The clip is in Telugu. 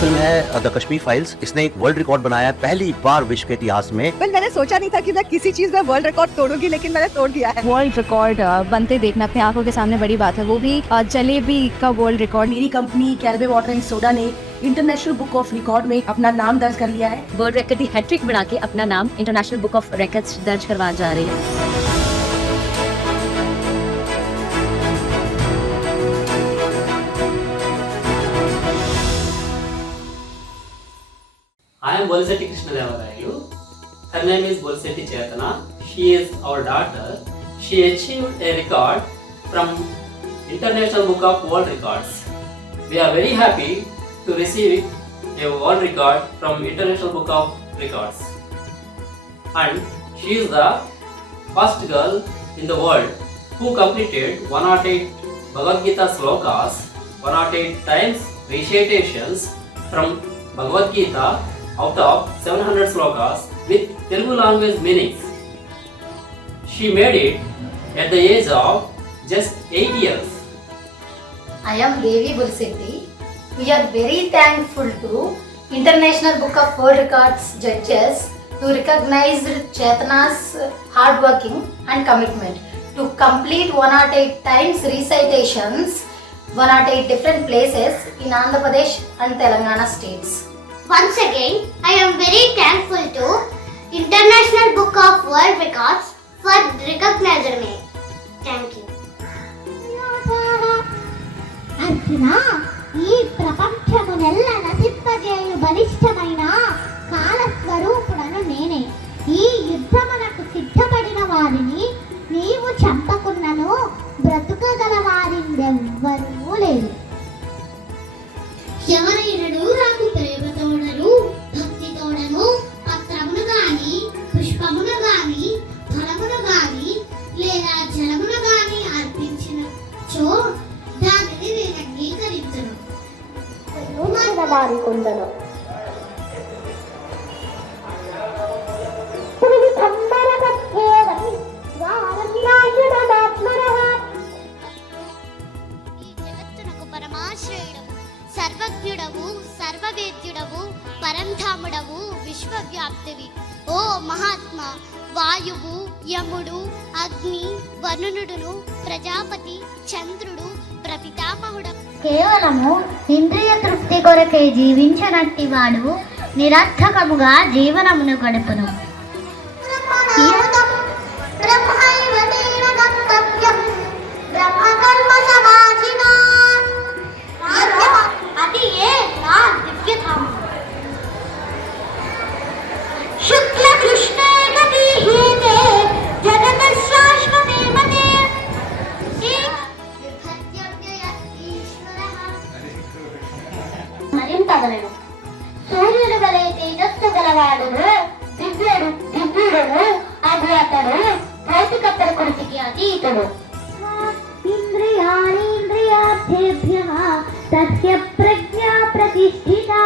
फिल्म है द कश्मीर फाइल्स, इसने एक वर्ल्ड रिकॉर्ड बनाया पहली बार विश्व के इतिहास में। मैंने सोचा नहीं था कि मैं किसी चीज में वर्ल्ड रिकॉर्ड तोड़ूंगी, लेकिन मैंने तोड़ दिया है। वर्ल्ड रिकॉर्ड बनते देखना अपने आंखों के सामने बड़ी बात है, वो भी जलेबी का वर्ल्ड रिकॉर्ड। मेरी कंपनी कैलवे वाटर एंड सोडा ने इंटरनेशनल बुक ऑफ रिकॉर्ड में अपना नाम दर्ज कर लिया है। वर्ल्ड रिकॉर्ड की हैट्रिक बना के अपना नाम इंटरनेशनल बुक ऑफ रिकॉर्ड्स दर्ज करवा जा रही है। I am Bolisetti Krishnadevarayalu. Her name is Bolisetti Chetana. She is our daughter. She achieved a record from International Book of World Records. We are very happy to receive a world record from International Book of Records. And she is the first girl in the world who completed 108 Bhagavad Gita slokas, 108 times recitations from Bhagavad Gita out of 700 slokas with Telugu language meanings. She made it at the age of just 8 years. I am Devi Bolisetti. We are very thankful to International Book of World Records judges to recognize Chetana's hard working and commitment to complete 108 times recitations, 108 different places in Andhra Pradesh and Telangana states. Once again, I am very thankful to International Book of World Records for recognizing me. Thank you. Arjuna, ఈ ప్రపంచమునెల్ల నశింపజేయు బలిష్టమైన కాలస్వరూపుడను నేనే. ఈ యుద్ధమునకు సిద్ధపడిన వారిని నీవు చంపకున్నను బ్రతుకగల వారిందెవ్వరూ లేరు. ఎవరైనడు నాకు ప్రేమతోడను భక్తితోడను పత్రమును గాని పుష్పమును గాని ఫలమును గాని లేదా జలమును గాని అర్పించినచో దానిని నేను అంగీకరించను. వారి కొందరు ఈ జగత్తునకు పరమాశ్రయుడవు, సర్వజ్ఞుడవు, సర్వవేద్యుడవు, పరంధాముడవు, విశ్వవ్యాప్తివి. ఓ మహాత్మా, వాయువు, యముడు, అగ్ని, వరుణుడును, ప్రజాపతి, చంద్రుడు, ప్రపితామహుడు. కేవలము ఇంద్రియ తృప్తి కొరకే జీవించనట్టి వాడు నిరర్థకముగా జీవనమును గడుపును. అది ఏ నా దివ్యధామం. శుక్ల కృష్ణే గతిహీతే జగత శాశ్వతే మతే. మరింతగలను సూర్యుడు వలె తేజస్సు గలవాడును, దివ్యుడును అది అతడు భౌతిక ప్రకృతికి అతీతుడు. ఇంద్రియాణీంద్రియార్థేభ్యః తస్య ప్రజ్ఞా ప్రతిష్ఠితా.